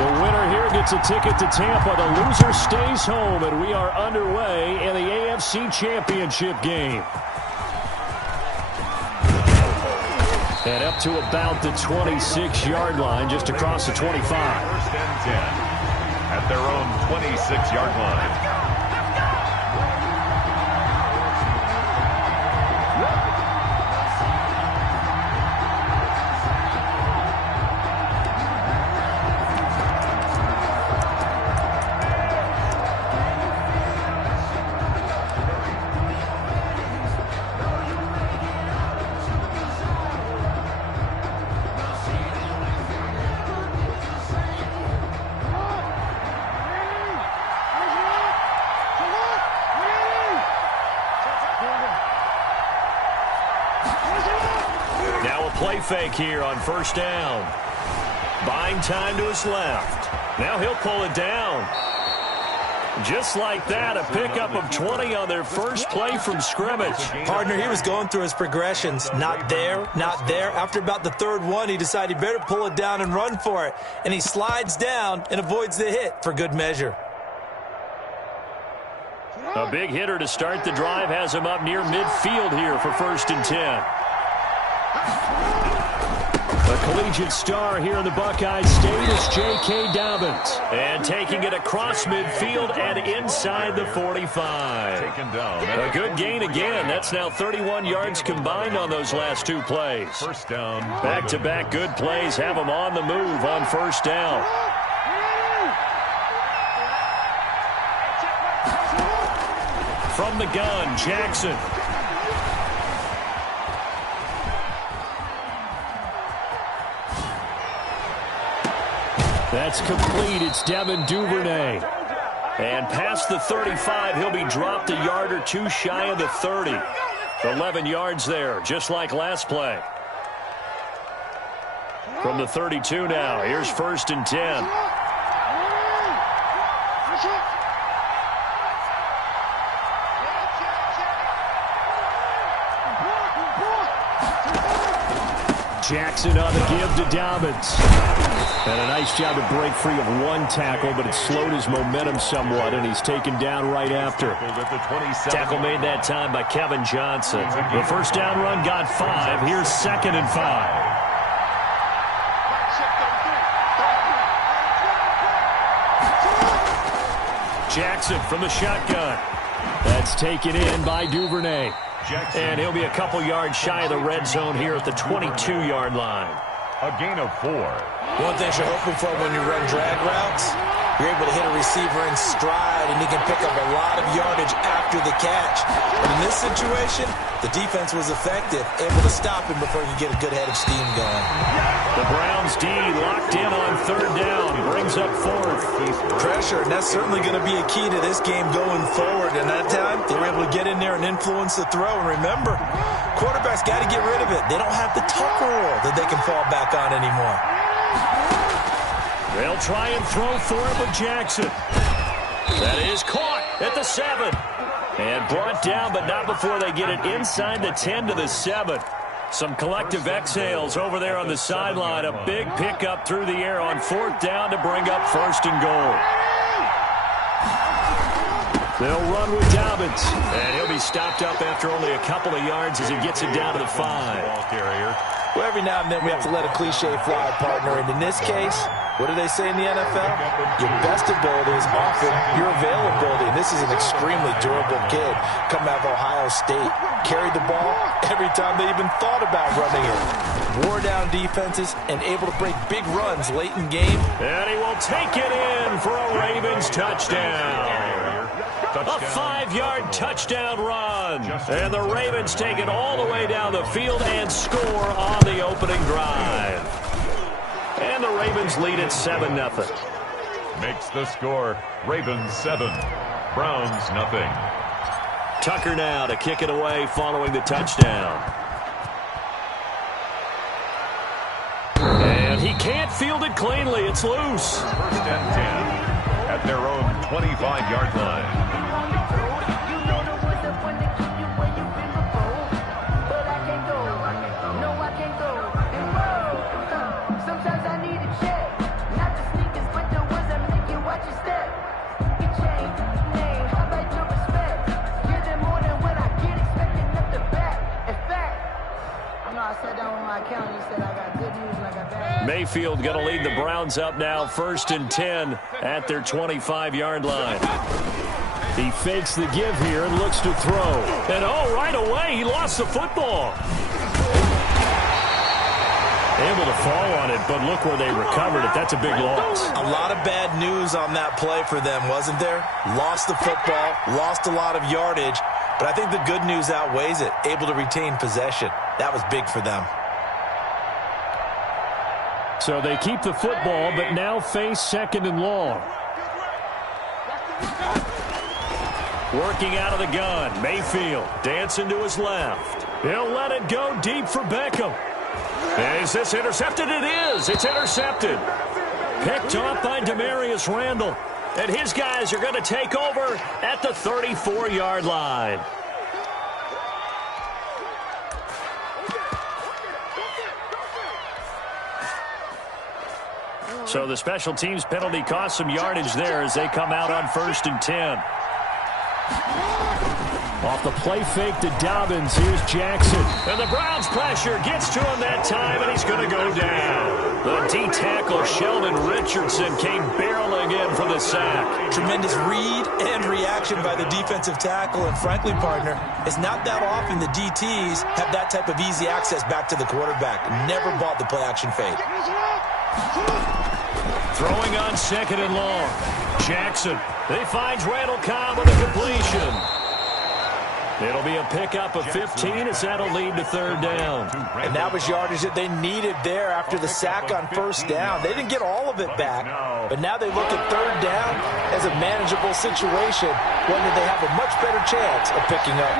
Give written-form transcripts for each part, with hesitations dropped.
The winner here gets a ticket to Tampa. The loser stays home, and we are underway in the AFC Championship game. And up to about the 26-yard line, just across the 25. First and 10 at their own 26-yard line. Fake here on first down. Buying time to his left. Now he'll pull it down. Just like that, a pickup of 20 on their first play from scrimmage. Partner, he was going through his progressions. Not there, not there. After about the third one, he decided he better pull it down and run for it. And he slides down and avoids the hit for good measure. A big hitter to start the drive has him up near midfield here for first and 10. The collegiate star here in the Buckeye State is J.K. Dobbins. And taking it across midfield and inside the 45. Taken down. A good gain again. That's now 31 yards combined on those last two plays. First down. Back-to-back good plays have them on the move on first down. From the gun, Jackson. That's complete. It's Devin Duvernay. And past the 35, he'll be dropped a yard or two shy of the 30. 11 yards there, just like last play. From the 32 now, here's first and 10. Jackson on the give to Dobbins. And a nice job to break free of one tackle, but it slowed his momentum somewhat, and he's taken down right after. Tackle made that time by Kevin Johnson. The first down run got 5. Here's second and 5. Jackson from the shotgun. That's taken in by Duvernay. And he'll be a couple yards shy of the red zone here at the 22-yard line. A gain of 4. One thing you're hoping for when you run drag routes, you're able to hit a receiver in stride, and he can pick up a lot of yardage after the catch. But in this situation, the defense was effective, able to stop him before he could get a good head of steam going. The Browns D locked in on third down, brings up fourth. Pressure, and that's certainly going to be a key to this game going forward. And that time, they were able to get in there and influence the throw. And remember, quarterbacks got to get rid of it. They don't have the Tucker rule that they can fall back on anymore. They'll try and throw for it with Jackson. That is caught at the 7. And brought down, but not before they get it inside the 10 to the 7. Some collective exhales over there on the sideline. A big pickup through the air on fourth down to bring up first and goal. They'll run with Dobbins. And he'll be stopped up after only a couple of yards as he gets it down to the 5. Ball carrier. Well, every now and then we have to let a cliche fly, partner. And in this case, what do they say in the NFL? Your best ability is often your availability. And this is an extremely durable kid coming out of Ohio State. Carried the ball every time they even thought about running it. Wore down defenses and able to break big runs late in game. And he will take it in for a Ravens touchdown. A 5-yard touchdown run. And the Ravens take it all the way down the field and score on the opening drive. And the Ravens lead at 7-0. Makes the score. Ravens 7. Browns nothing. Tucker now to kick it away following the touchdown. And he can't field it cleanly. It's loose. First and 10 at their own 25-yard line. Mayfield going to lead the Browns up now, 1st and 10 at their 25-yard line. He fakes the give here and looks to throw. And, right away, he lost the football. Able to fall on it, but look where they recovered it. That's a big loss. A lot of bad news on that play for them, wasn't there? Lost the football, lost a lot of yardage, but I think the good news outweighs it. Able to retain possession. That was big for them. So they keep the football, but now face 2nd and long. Working out of the gun, Mayfield dancing to his left. He'll let it go deep for Beckham. Is this intercepted? It is. It's intercepted. Picked off by Demarius Randall. And his guys are going to take over at the 34-yard line. So the special teams penalty cost some yardage there as they come out on 1st and 10. Off the play fake to Dobbins. Here's Jackson. And the Browns pressure gets to him that time, and he's going to go down. The D-tackle, Sheldon Richardson, came barreling in for the sack. Tremendous read and reaction by the defensive tackle. And frankly, partner, it's not that often the DTs have that type of easy access back to the quarterback. Never bought the play-action fade. Throwing on 2nd and long. Jackson. He finds Randall Cobb with a completion. It'll be a pickup of 15 as that'll lead to 3rd down. And that was yardage that they needed there after the sack on 1st down. They didn't get all of it back, but now they look at 3rd down as a manageable situation, one that they have a much better chance of picking up.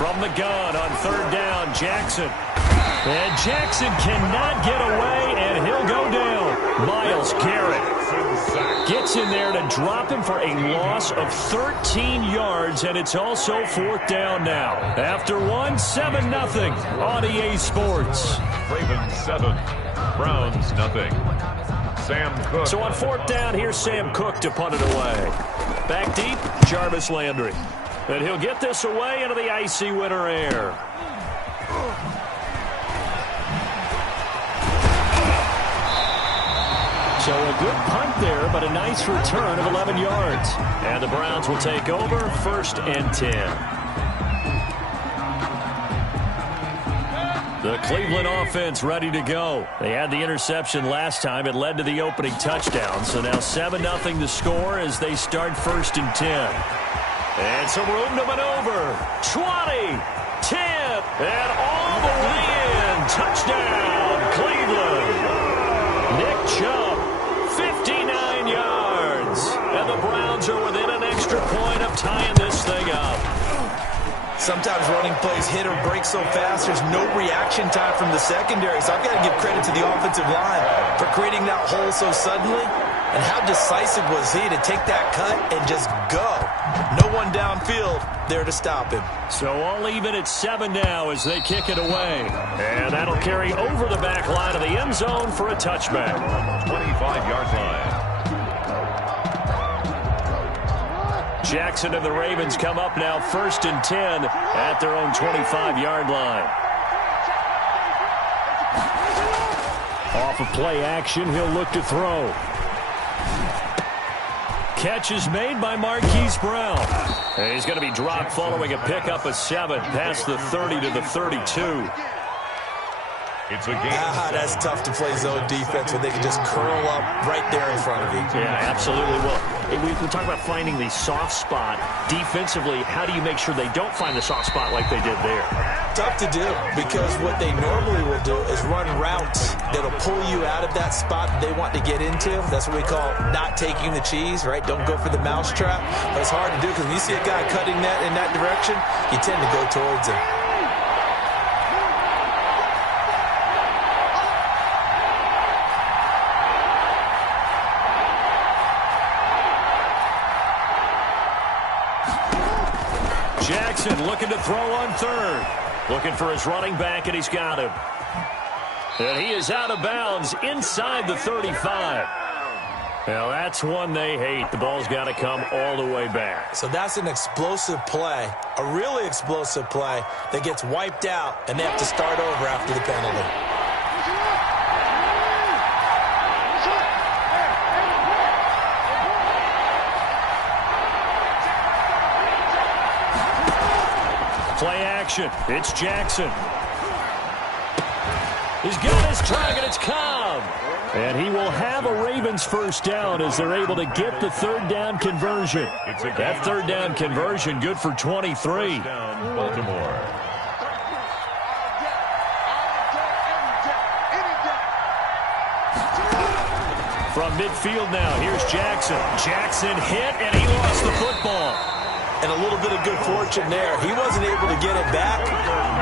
From the gun on 3rd down, Jackson. And Jackson cannot get away, and he'll go down. Myles Garrett gets in there to drop him for a loss of 13 yards, and it's also 4th down now. After 7-0 on EA Sports. Ravens 7, Browns nothing. Sam Cook. So on 4th down, here's Sam Cook to punt it away. Back deep, Jarvis Landry. And he'll get this away into the icy winter air. So a good punt there, but a nice return of 11 yards. And the Browns will take over 1st and 10. The Cleveland offense ready to go. They had the interception last time. It led to the opening touchdown. So now 7-0 the score as they start 1st and 10. And some room to maneuver. 20, 10, and all the way in. Touchdown, Cleveland. Nick Chubb, 59 yards. And the Browns are within an extra point of tying this thing up. Sometimes running plays hit or break so fast, there's no reaction time from the secondary. So I've got to give credit to the offensive line for creating that hole so suddenly. And how decisive was he to take that cut and just go? No one downfield there to stop him. So all even at 7 now as they kick it away. And that'll carry over the back line of the end zone for a touchback. 25-yard line. Jackson and the Ravens come up now 1st and 10 at their own 25-yard line. Off of play action, he'll look to throw. Catch is made by Marquise Brown. And he's going to be dropped following a pickup of 7 past the 30 to the 32. It's a game. That's tough to play zone defense when they can just curl up right there in front of you. Yeah, absolutely. Well, we talk about finding the soft spot. Defensively, how do you make sure they don't find the soft spot like they did there? Tough to do, because what they normally will do is run routes that'll pull you out of that spot that they want to get into. That's what we call not taking the cheese, right? Don't go for the mousetrap. But it's hard to do because when you see a guy cutting that in that direction, you tend to go towards him. Jackson looking to throw on 3rd. Looking for his running back, and he's got him. And he is out of bounds inside the 35. Well, that's one they hate. The ball's got to come all the way back. So that's an explosive play, a really explosive play that gets wiped out, and they have to start over after the penalty. Play action. It's Jackson. He's got his target. It's Cobb. And he will have a Ravens first down as they're able to get the third down conversion. That third down conversion good for 23. Baltimore. From midfield now, here's Jackson. Jackson hit, and he lost the football. And a little bit of good fortune there. He wasn't able to get it back,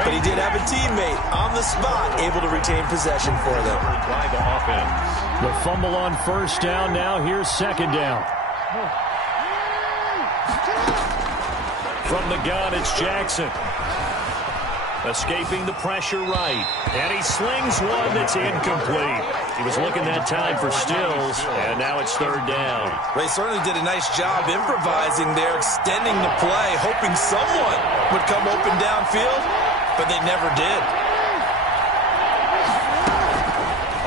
but he did have a teammate on the spot able to retain possession for them. By the offense. The fumble on first down now. Here's second down. From the gun, it's Jackson. Escaping the pressure right. And he slings one that's incomplete. He was looking that time for Stills, and now it's third down. They certainly did a nice job improvising there, extending the play, hoping someone would come open downfield, but they never did.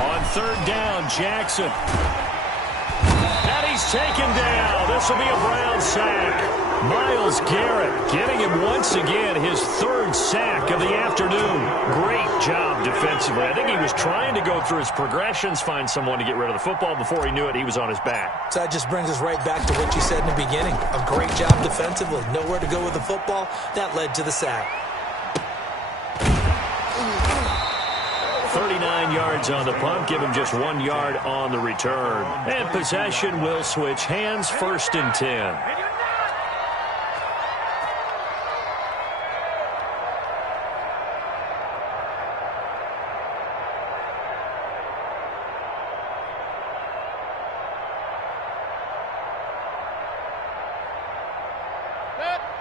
On third down, Jackson. And he's taken down. This will be a Brown sack. Myles Garrett getting him once again his third sack of the afternoon. Great job defensively. I think he was trying to go through his progressions, find someone to get rid of the football. Before he knew it, he was on his back. So that just brings us right back to what you said in the beginning. A great job defensively. Nowhere to go with the football. That led to the sack. 39 yards on the punt. Give him just 1 yard on the return. And possession will switch hands. First and 10.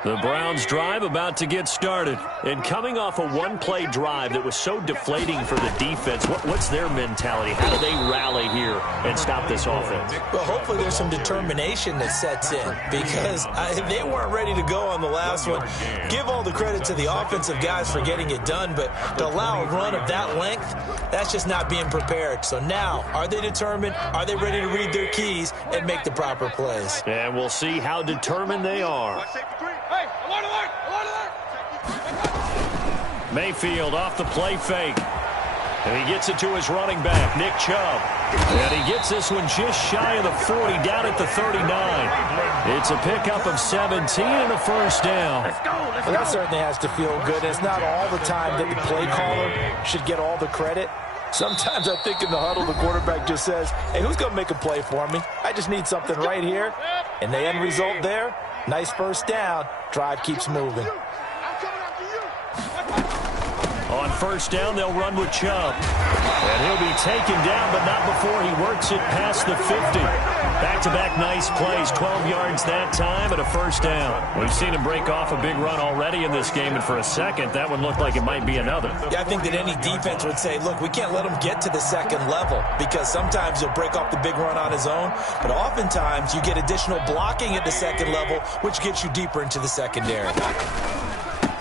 The Browns drive about to get started. And coming off a one-play drive that was so deflating for the defense, what's their mentality? How do they rally here and stop this offense? Well, hopefully there's some determination that sets in because they weren't ready to go on the last one. Give all the credit to the offensive guys for getting it done, but to allow a run of that length, that's just not being prepared. So now, are they determined? Are they ready to read their keys and make the proper plays? And we'll see how determined they are. Mayfield off the play fake. And he gets it to his running back, Nick Chubb. And he gets this one just shy of the 40, down at the 39. It's a pickup of 17 and a first down. Well, that certainly has to feel good. It's not all the time that the play caller should get all the credit. Sometimes I think in the huddle, the quarterback just says, hey, who's going to make a play for me? I just need something right here. And the end result there, nice first down. Drive keeps moving. On first down, they'll run with Chubb. And he'll be taken down, but not before he works it past the 50. Back-to-back nice plays, 12 yards that time and a first down. We've seen him break off a big run already in this game, and for a second, that one looked like it might be another. Yeah, I think that any defense would say, look, we can't let him get to the second level because sometimes he'll break off the big run on his own, but oftentimes you get additional blocking at the second level, which gets you deeper into the secondary.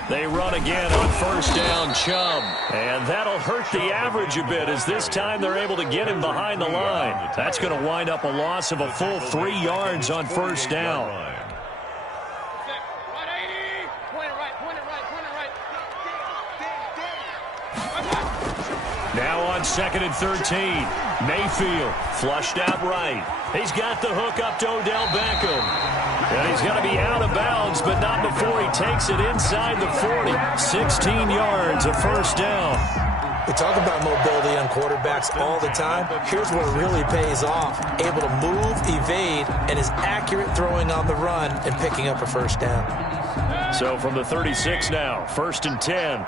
They run again on first down, Chubb. And that'll hurt the average a bit as this time they're able to get him behind the line. That's going to wind up a loss of a full 3 yards on first down. Now on second and 13. Mayfield flushed out right. He's got the hook up to Odell Beckham. And he's going to be out of bounds, but not before he takes it inside the 40. 16 yards, a first down. We talk about mobility on quarterbacks all the time. Here's where it really pays off. Able to move, evade, and is accurate throwing on the run and picking up a first down. So from the 36 now, first and 10.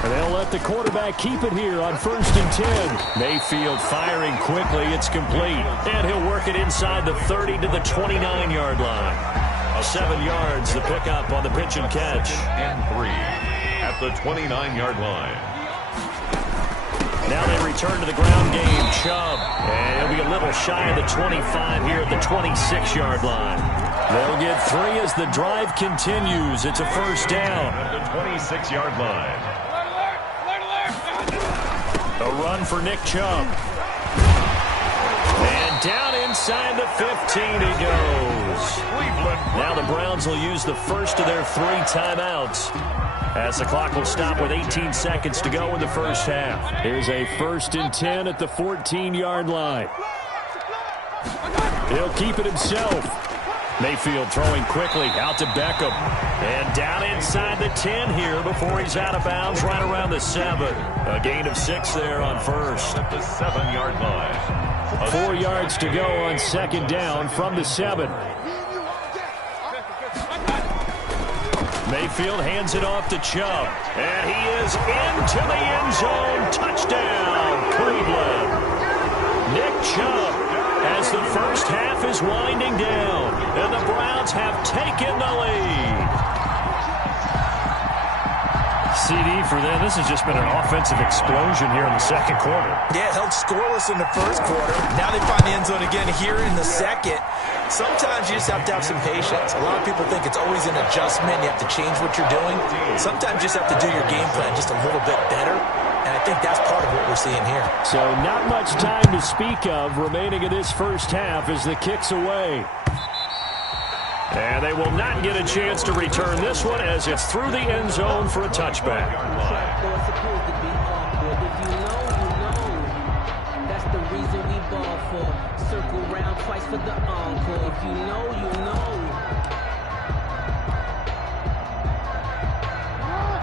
And they'll let the quarterback keep it here on first and 10. Mayfield firing quickly. It's complete. And he'll work it inside the 30 to the 29-yard line. 7 yards, the pickup on the pitch and catch. And 3 at the 29-yard line. Now they return to the ground game. Chubb. And he'll be a little shy of the 25 here at the 26-yard line. They'll get 3 as the drive continues. It's a first down. At the 26-yard line. A run for Nick Chubb. And down inside the 15 he goes. Now the Browns will use the first of their 3 timeouts, as the clock will stop with 18 seconds to go in the first half. Here's a 1st and 10 at the 14-yard line. He'll keep it himself. Mayfield throwing quickly out to Beckham. And down inside the 10 here before he's out of bounds right around the 7. A gain of 6 there on first. At the 7-yard line. 4 yards to go on 2nd down from the 7. Mayfield hands it off to Chubb. And he is into the end zone. Touchdown, Cleveland. Nick Chubb, as the first half is winding down, and the Browns have taken the lead. CD for them. This has just been an offensive explosion here in the 2nd quarter. Yeah, held scoreless in the 1st quarter. Now they find the end zone again here in the 2nd. Sometimes you just have to have some patience. A lot of people think it's always an adjustment. You have to change what you're doing. Sometimes you just have to do your game plan just a little bit better. And I think that's part of what we're seeing here. So not much time to speak of remaining in this first half as the kick's away. And they will not get a chance to return this one as it's through the end zone for a touchback. That's the reason we ball for. Circle round twice for the encore. If you know, you know.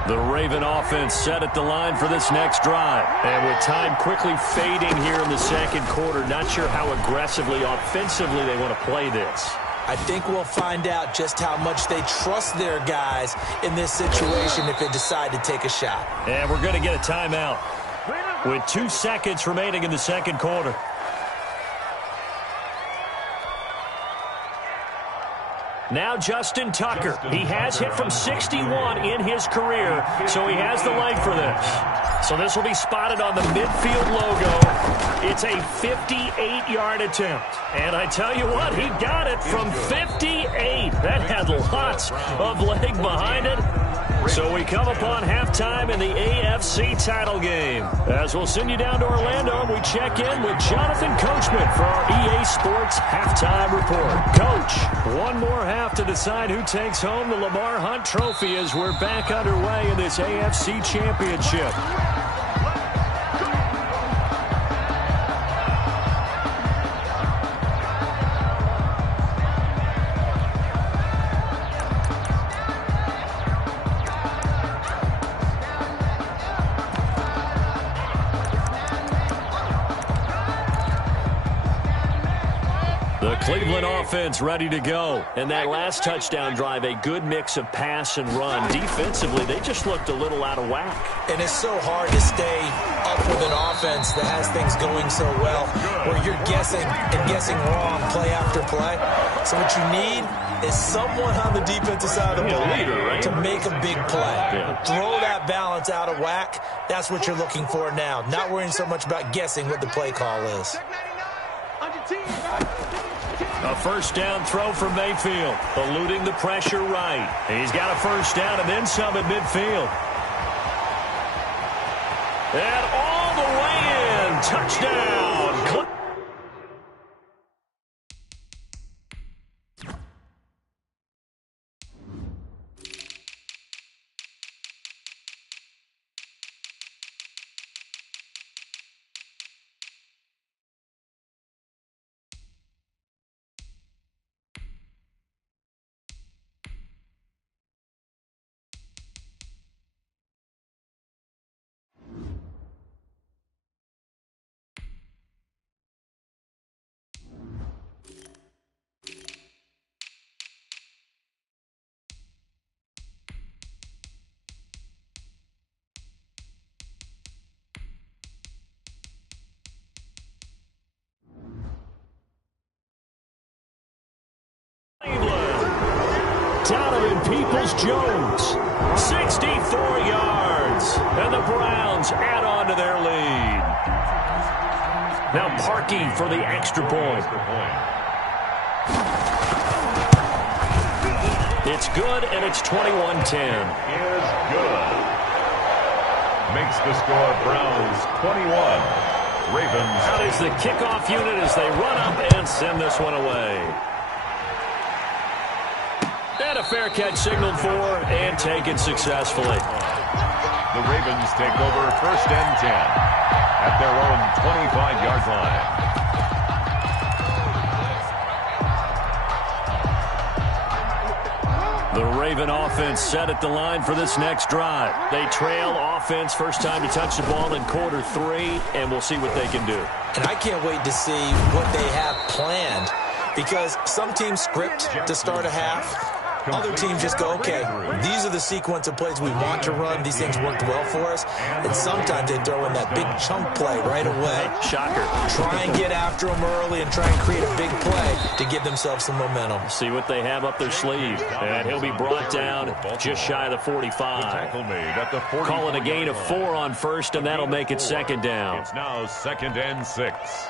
The Raven offense set at the line for this next drive. And with time quickly fading here in the 2nd quarter, not sure how aggressively, offensively they want to play this. I think we'll find out just how much they trust their guys in this situation if they decide to take a shot. And we're going to get a timeout with 2 seconds remaining in the 2nd quarter. Now Justin Tucker. He has hit from 61 in his career, so he has the leg for this. So this will be spotted on the midfield logo. It's a 58-yard attempt. And I tell you what, he got it from 58. That had lots of leg behind it. So we come upon halftime in the AFC title game. As we'll send you down to Orlando, we check in with Jonathan Coachman for our EA Sports Halftime Report. Coach, one more half to decide who takes home the Lamar Hunt Trophy as we're back underway in this AFC Championship. Cleveland offense ready to go. And that last touchdown drive, a good mix of pass and run. Defensively, they just looked a little out of whack. And it's so hard to stay up with an offense that has things going so well, where you're guessing and guessing wrong play after play. So what you need is someone on the defensive side of the ball to make a big play. Throw that balance out of whack. That's what you're looking for now. Not worrying so much about guessing what the play call is. A first down throw from Mayfield, eluding the pressure right. He's got a first down and then some at midfield. And all the way in. Touchdown. Donovan Peoples-Jones, 64 yards, and the Browns add on to their lead. Now Parkey for the extra point. It's good, and it's 21-10. Is good. Makes the score Browns 21. Ravens. Out is the kickoff unit as they run up and send this one away. And a fair catch signaled for and taken successfully. The Ravens take over 1st and 10 at their own 25-yard line. The Raven offense set at the line for this next drive. They trail offense, first time to touch the ball in quarter 3, and we'll see what they can do. And I can't wait to see what they have planned, because some teams script to start a half. Other teams just go, okay, these are the sequence of plays we want to run. These things worked well for us. And sometimes they throw in that big chunk play right away. Shocker. Try and get after them early and try and create a big play to give themselves some momentum. See what they have up their sleeve. And he'll be brought down just shy of the 45. Call it a gain of 4 on first, and that'll make it 2nd down. It's now 2nd and 6.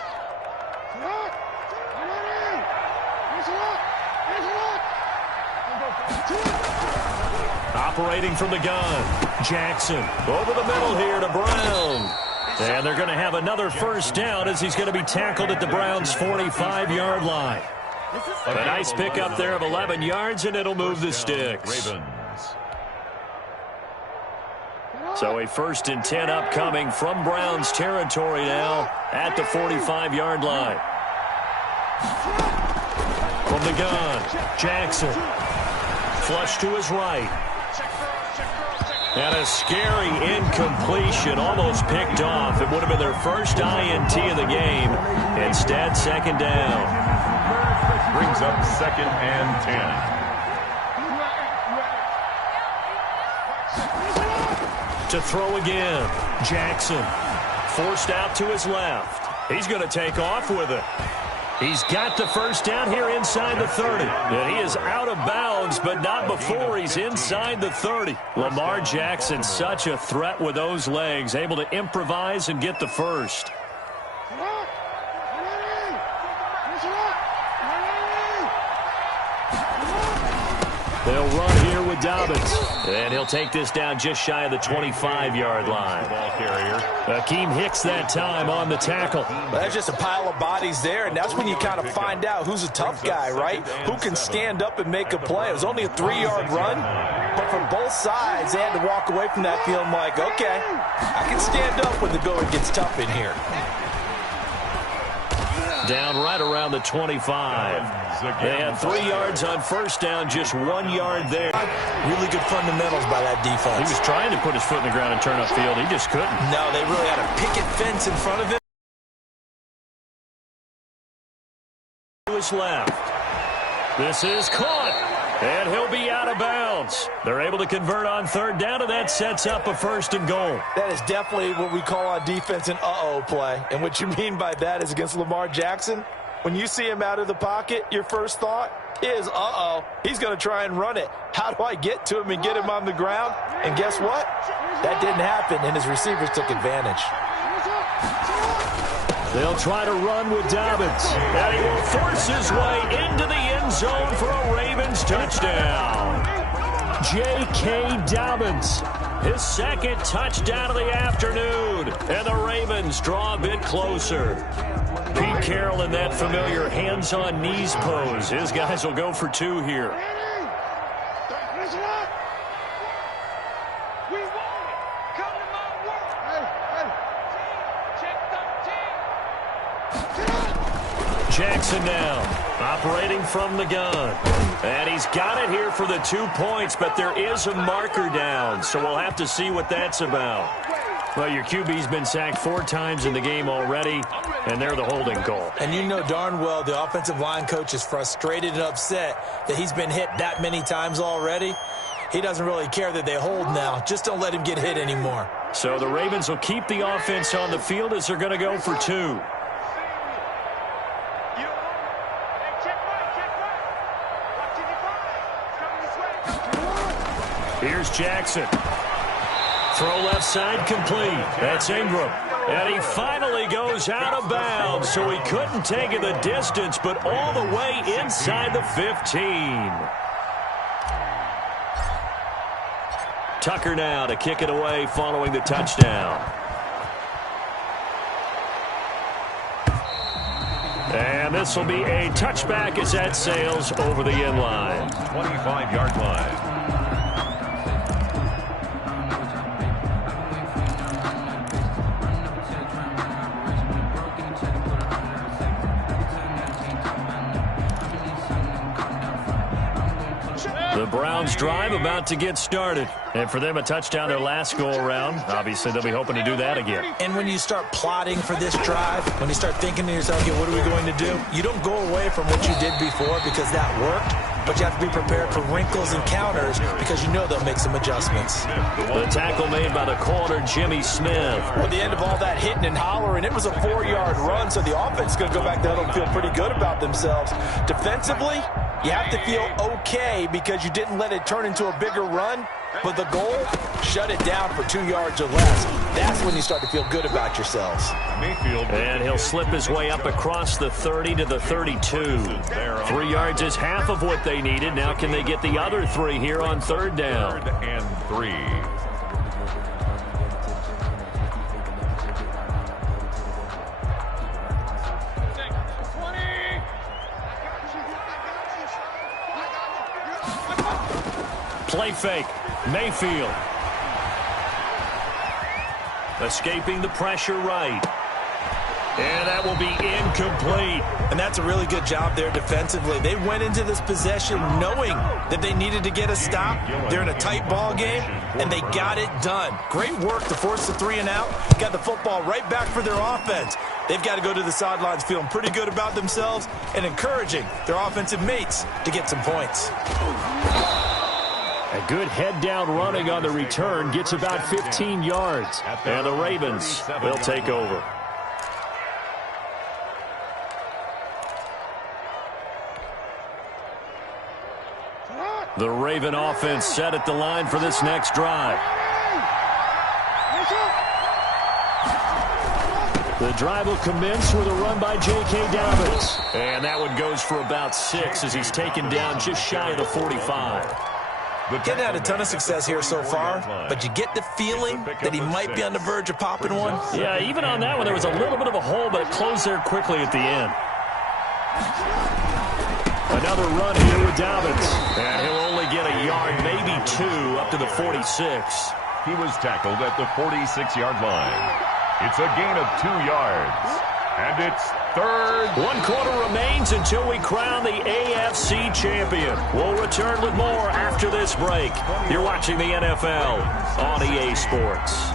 Operating from the gun, Jackson over the middle here to Brown. And they're going to have another first down as he's going to be tackled at the Browns' 45-yard line. A nice pickup there of 11 yards, and it'll move the sticks. So a 1st and 10 upcoming from Browns territory now at the 45-yard line. From the gun, Jackson. Flush to his right. And a scary incompletion, almost picked off. It would have been their first INT of the game. Instead, 2nd down. Brings up 2nd and 10. To throw again, Jackson. Forced out to his left. He's going to take off with it. He's got the first down here inside the 30. And he is out of bounds, but not before he's inside the 30. Lamar Jackson, such a threat with those legs, able to improvise and get the first. They'll run here with Dobbins. And he'll take this down just shy of the 25-yard line. Ball carrier. Akeem Hicks that time on the tackle. Well, that's just a pile of bodies there, and that's when you kind of find out who's a tough guy, right? Who can stand up and make a play. It was only a 3-yard run, but from both sides, they had to walk away from that feeling like, okay, I can stand up when the going gets tough in here. Down right around the 25. They had 3 yards on first down, just 1 yard there. Really good fundamentals by that defense. He was trying to put his foot in the ground and turn upfield. He just couldn't. No, they really had a picket fence in front of him. To his left. This is caught. And he'll be out of bounds. They're able to convert on 3rd down, and that sets up a 1st and goal. That is definitely what we call on defense an uh-oh play. And what you mean by that is against Lamar Jackson, when you see him out of the pocket, your first thought is, uh-oh, he's going to try and run it. How do I get to him and get him on the ground? And guess what? That didn't happen, and his receivers took advantage. They'll try to run with Dobbins. And he will force his way into the end zone for a Ravens touchdown. J.K. Dobbins, his 2nd touchdown of the afternoon. And the Ravens draw a bit closer. Pete Carroll in that familiar hands-on knees pose. His guys will go for 2 here. Jackson now, operating from the gun. And he's got it here for the 2 points, but there is a marker down, so we'll have to see what that's about. Well, your QB's been sacked 4 times in the game already, and they're the holding call. And you know darn well the offensive line coach is frustrated and upset that he's been hit that many times already. He doesn't really care that they hold now. Just don't let him get hit anymore. So the Ravens will keep the offense on the field as they're going to go for 2. Here's Jackson. Throw left side complete. That's Ingram. And he finally goes out of bounds, so he couldn't take it the distance, but all the way inside the 15. Tucker now to kick it away following the touchdown. And this will be a touchback as that sails over the end line. 25-yard line. The Browns drive about to get started. And for them, a touchdown their last go-around. Obviously, they'll be hoping to do that again. And when you start plotting for this drive, when you start thinking to yourself, okay, what are we going to do? You don't go away from what you did before because that worked, but you have to be prepared for wrinkles and counters because you know they'll make some adjustments. The tackle made by the corner, Jimmy Smith. Well, the end of all that hitting and hollering, it was a 4-yard run, so the offense is going to go back there and feel pretty good about themselves. Defensively, you have to feel okay because you didn't let it turn into a bigger run, but the goal, shut it down for 2 yards or less. That's when you start to feel good about yourselves. Mayfield. And he'll slip his way up across the 30 to the 32. 3 yards is half of what they needed. Now can they get the other 3 here on third down? 3rd and 3. Play fake. Mayfield. Escaping the pressure right. And that will be incomplete. And that's a really good job there defensively. They went into this possession knowing that they needed to get a stop. They're in a tight ball game, and they got it done. Great work to force the 3 and out. Got the football right back for their offense. They've got to go to the sidelines feeling pretty good about themselves and encouraging their offensive mates to get some points. A good head-down running on the return gets about 15 yards. And the Ravens will take over. The Raven offense set at the line for this next drive. The drive will commence with a run by J.K. Dobbins. And that one goes for about 6 as he's taken down just shy of the 45. Getting had a ton of success here so far, but you get the feeling that he might be on the verge of popping one. Yeah, even on that one, there was a little bit of a hole, but it closed there quickly at the end. Another run here with Dobbins. And he'll only get a yard, maybe 2, up to the 46. He was tackled at the 46-yard line. It's a gain of 2 yards. And it's 3rd. 1 quarter remains until we crown the AFC champion. We'll return with more after this break. You're watching the NFL on EA Sports.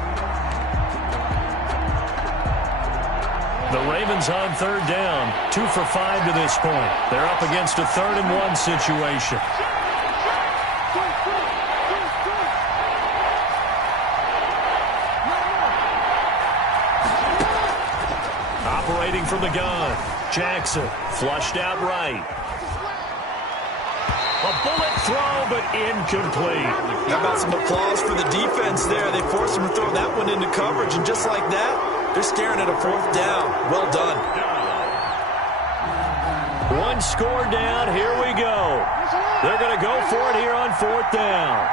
The Ravens on third down. 2 for 5 to this point. They're up against a 3rd and 1 situation. Operating from the gun. Jackson flushed out right. A bullet throw, but incomplete. How about some applause for the defense there? They forced him to throw that one into coverage, and just like that, they're staring at a 4th down. Well done. 1 score down. Here we go. They're going to go for it here on 4th down.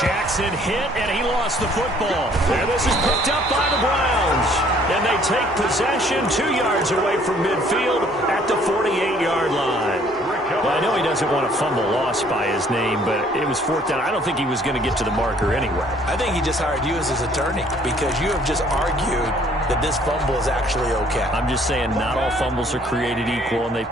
Jackson hit, and he lost the football. And this is picked up by the Browns. And they take possession 2 yards away from midfield at the 48-yard line. Well, I know he doesn't want a fumble loss by his name, but it was 4th down. I don't think he was going to get to the marker anyway. I think he just hired you as his attorney because you have just argued that this fumble is actually okay. I'm just saying not all fumbles are created equal, and the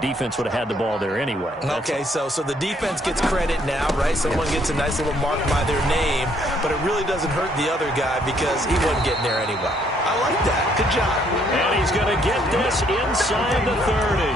defense would have had the ball there anyway. Okay, so the defense gets credit now, right? Someone gets a nice little mark by their name, but it really doesn't hurt the other guy because he wasn't getting there anyway. I like that. Good job. And he's going to get this inside the 30.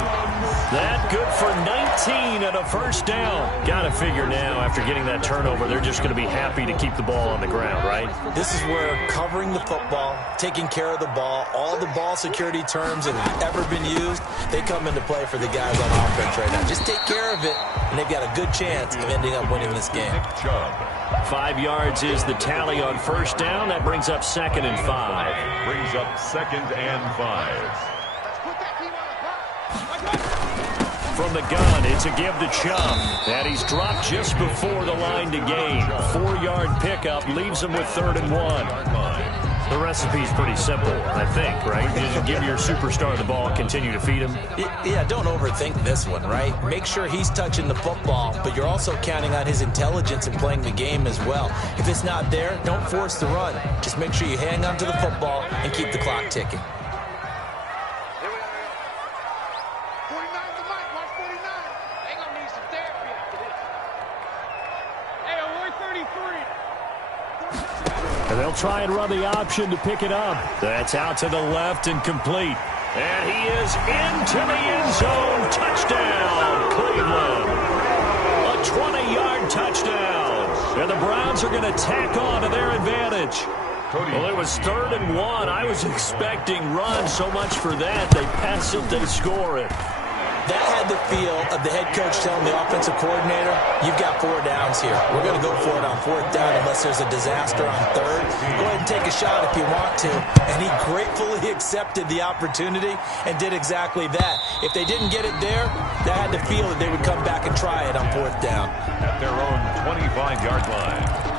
That good for 19 and a first down. Got to figure now, after getting that turnover, they're just going to be happy to keep the ball on the ground, right? This is where covering the football, taking care of the ball, all the ball security terms that have ever been used, they come into play for the guys on offense right now. Just take care of it, and they've got a good chance of ending up winning this game. 5 yards is the tally on first down. That brings up 2nd and 5. Brings up 2nd and 5. From the gun, it's a give to Chubb. And he's dropped just before the line to gain. 4-yard pickup leaves him with 3rd and 1. The recipe's pretty simple, I think, right? You just give your superstar the ball and continue to feed him. Yeah, don't overthink this one, right? Make sure he's touching the football, but you're also counting on his intelligence in playing the game as well. If it's not there, don't force the run. Just make sure you hang on to the football and keep the clock ticking. And they'll try and run the option to pick it up. That's out to the left and complete. And he is into the end zone. Touchdown, Cleveland. A 20-yard touchdown. And the Browns are going to tack on to their advantage. Well, it was 3rd and 1. I was expecting run, so much for that. They pass it, they score it. That had the feel of the head coach telling the offensive coordinator, you've got 4 downs here. We're going to go for it on 4th down unless there's a disaster on 3rd. Go ahead and take a shot if you want to. And he gratefully accepted the opportunity and did exactly that. If they didn't get it there, that had the feel that they would come back and try it on 4th down. At their own 25-yard line.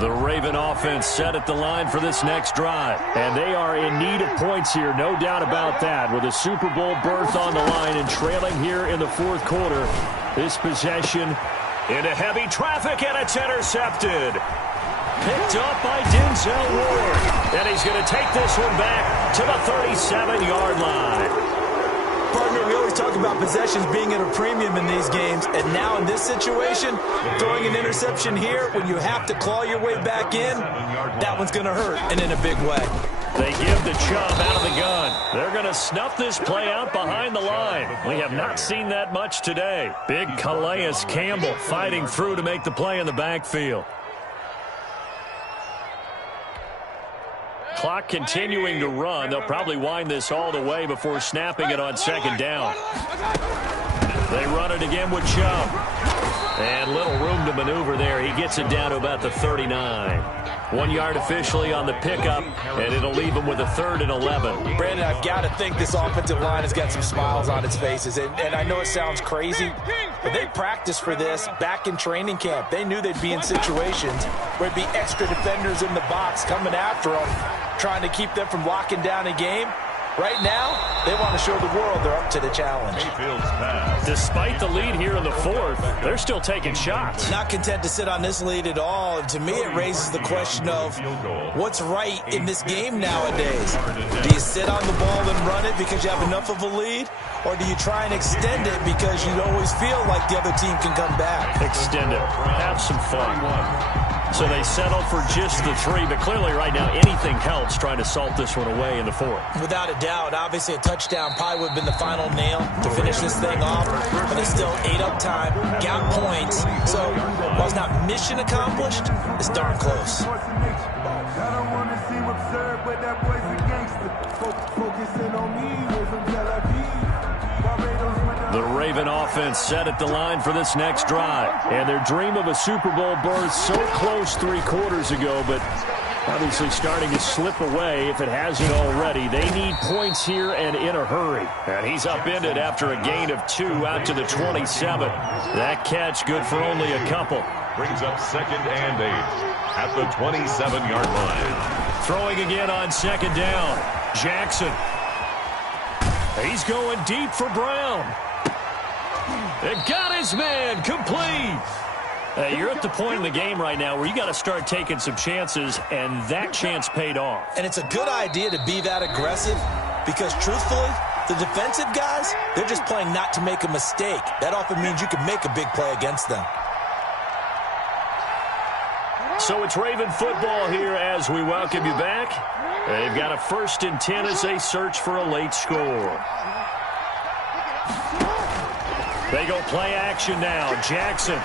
The Raven offense set at the line for this next drive. And they are in need of points here, no doubt about that. With a Super Bowl berth on the line and trailing here in the 4th quarter. This possession into heavy traffic, and it's intercepted. Picked up by Denzel Ward. And he's going to take this one back to the 37-yard line. Partner, we always talk about possessions being at a premium in these games, and now in this situation, throwing an interception here when you have to claw your way back in, that one's going to hurt, and in a big way. They give the Chubb out of the gun. They're going to snuff this play out behind the line. We have not seen that much today. Big Calais Campbell fighting through to make the play in the backfield. Clock continuing to run. They'll probably wind this all the way before snapping it on 2nd down. They run it again with Chubb. And little room to maneuver there. He gets it down to about the 39. 1 yard officially on the pickup, and it'll leave him with a 3rd and 11. Brandon, I've got to think this offensive line has got some smiles on its faces. And I know it sounds crazy, but they practiced for this back in training camp. They knew they'd be in situations where it'd be extra defenders in the box coming after them, trying to keep them from locking down a game. Right now, they want to show the world they're up to the challenge. Despite the lead here in the 4th, they're still taking shots. Not content to sit on this lead at all. And to me, it raises the question of what's right in this game nowadays. Do you sit on the ball and run it because you have enough of a lead? Or do you try and extend it because you always feel like the other team can come back? Extend it. Have some fun. So they settled for just the 3, but clearly right now anything helps trying to salt this one away in the 4th. Without a doubt, obviously a touchdown probably would have been the final nail to finish this thing off, but it's still ate up time, got points, so while it's not mission accomplished, it's darn close. The Raven offense set at the line for this next drive. And their dream of a Super Bowl berth so close 3 quarters ago, but obviously starting to slip away if it hasn't already. They need points here and in a hurry. And he's upended after a gain of 2 out to the 27. That catch good for only a couple. Brings up 2nd and 8 at the 27-yard line. Throwing again on 2nd down. Jackson. He's going deep for Brown. It got his man complete. You're at the point in the game right now where you got to start taking some chances, and that chance paid off. And it's a good idea to be that aggressive because, truthfully, the defensive guys, they're just playing not to make a mistake. That often means you can make a big play against them. So it's Raven football here as we welcome you back. They've got a 1st and 10 as they search for a late score. They go play action now. Jackson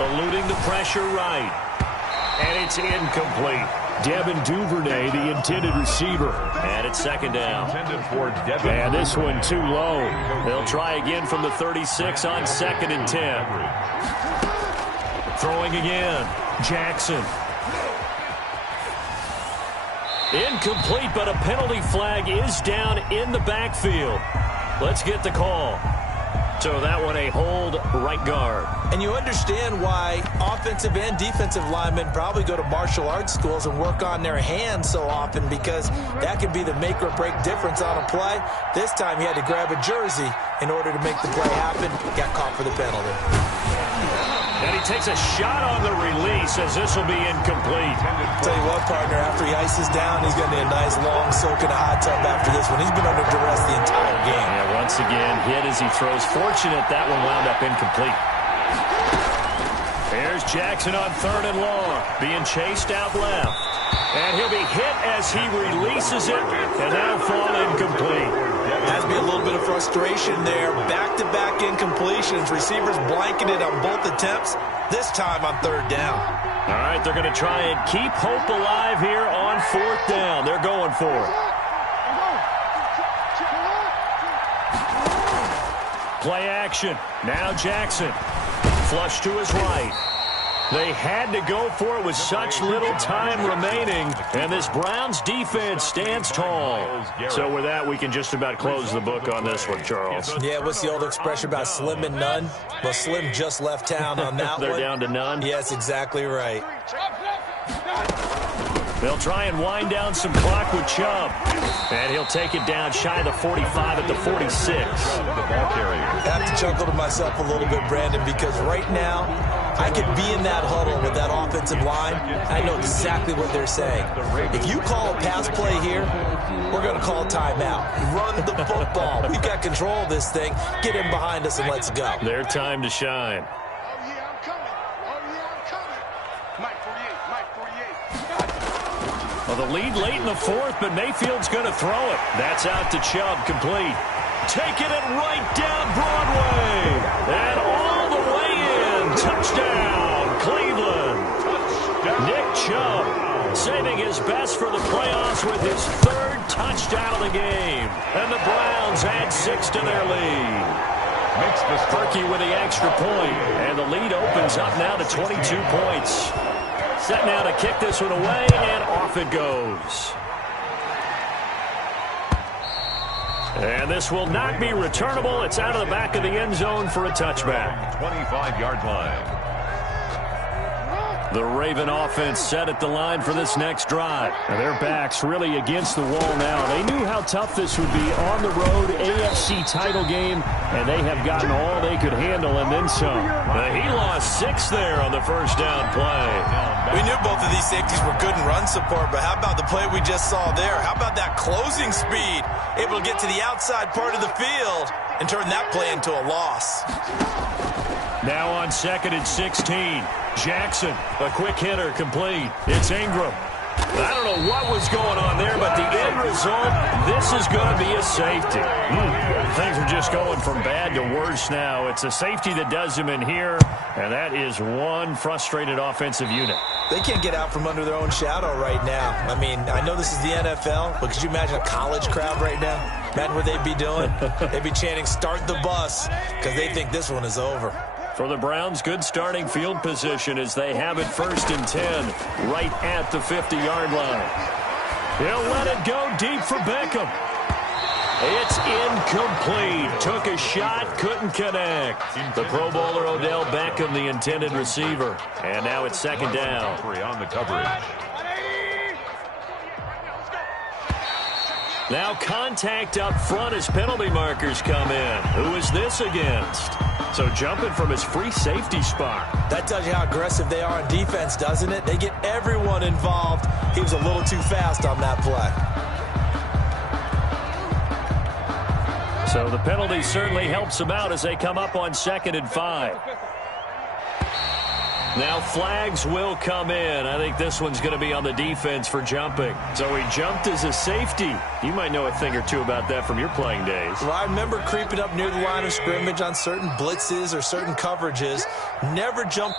eluding the pressure right. And it's incomplete. Devin Duvernay, the intended receiver. And it's 2nd down. And this one too low. They'll try again from the 36 on 2nd and 10. Throwing again. Jackson. Incomplete, but a penalty flag is down in the backfield. Let's get the call. So that one a hold right guard. And you understand why offensive and defensive linemen probably go to martial arts schools and work on their hands so often, because that can be the make or break difference on a play. This time he had to grab a jersey in order to make the play happen. Got caught for the penalty. And he takes a shot on the release as this will be incomplete. Tell you what, partner, after he ices down, he's going to need a nice long soak in a hot tub after this one. He's been under duress the entire game. Yeah, once again, hit as he throws. Fortunate that one wound up incomplete. Here's Jackson on 3rd and long, being chased out left. And he'll be hit as he releases it, and that'll fall incomplete. Has to be a little bit of frustration there. Back-to-back incompletions. Receivers blanketed on both attempts, this time on 3rd down. All right, they're going to try and keep hope alive here on 4th down. They're going for it. Play action. Now Jackson. Flush to his right. They had to go for it with such little time remaining, and this Browns defense stands tall. So with that, we can just about close the book on this one, Charles. Yeah, what's the old expression about slim and none? Well, Slim just left town on that They're one. They're down to none? Yes, exactly right. They'll try and wind down some clock with Chubb. And he'll take it down shy of the 45 at the 46. The ball carrier. I have to chuckle to myself a little bit, Brandon, because right now I could be in that huddle with that offensive line. I know exactly what they're saying. If you call a pass play here, we're going to call timeout. Run the football. We've got control of this thing. Get in behind us and let's go. Their time to shine. Well, the lead late in the 4th, but Mayfield's going to throw it. That's out to Chubb, complete. Taking it right down Broadway. And all the way in. Touchdown, Cleveland. Nick Chubb saving his best for the playoffs with his 3rd touchdown of the game. And the Browns add 6 to their lead. Makes the Perky with the extra point. And the lead opens up now to 22 points. Set now to kick this one away, and off it goes. And this will not be returnable. It's out of the back of the end zone for a touchback. 25-yard line. The Raven offense set at the line for this next drive. And their backs really against the wall now. They knew how tough this would be on the road, AFC title game, and they have gotten all they could handle and then some. He lost 6 there on the 1st down play. We knew both of these safeties were good in run support, but how about the play we just saw there? How about that closing speed? Able to get to the outside part of the field and turn that play into a loss. Now on 2nd and 16. Jackson, a quick hitter, complete. It's Ingram. I don't know what was going on there, but the end result, this is going to be a safety. Things are just going from bad to worse now. It's a safety that does him in here, and that is one frustrated offensive unit. They can't get out from under their own shadow right now. I mean, I know this is the NFL, but could you imagine a college crowd right now? Imagine what they'd be doing. They'd be chanting, "Start the bus," because they think this one is over. For the Browns, good starting field position as they have it 1st and 10 right at the 50-yard line. He'll let it go deep for Beckham. It's incomplete. Took a shot, couldn't connect. The Pro Bowler Odell Beckham, the intended receiver. And now it's 2nd down. On the coverage. Now contact up front as penalty markers come in. Who is this against? So jumping from his free safety spot. That tells you how aggressive they are on defense, doesn't it? They get everyone involved. He was a little too fast on that play. So the penalty certainly helps them out as they come up on 2nd and 5. Now flags will come in. I think this one's going to be on the defense for jumping. So he jumped as a safety. You might know a thing or two about that from your playing days. Well, I remember creeping up near the line of scrimmage on certain blitzes or certain coverages. Never jumped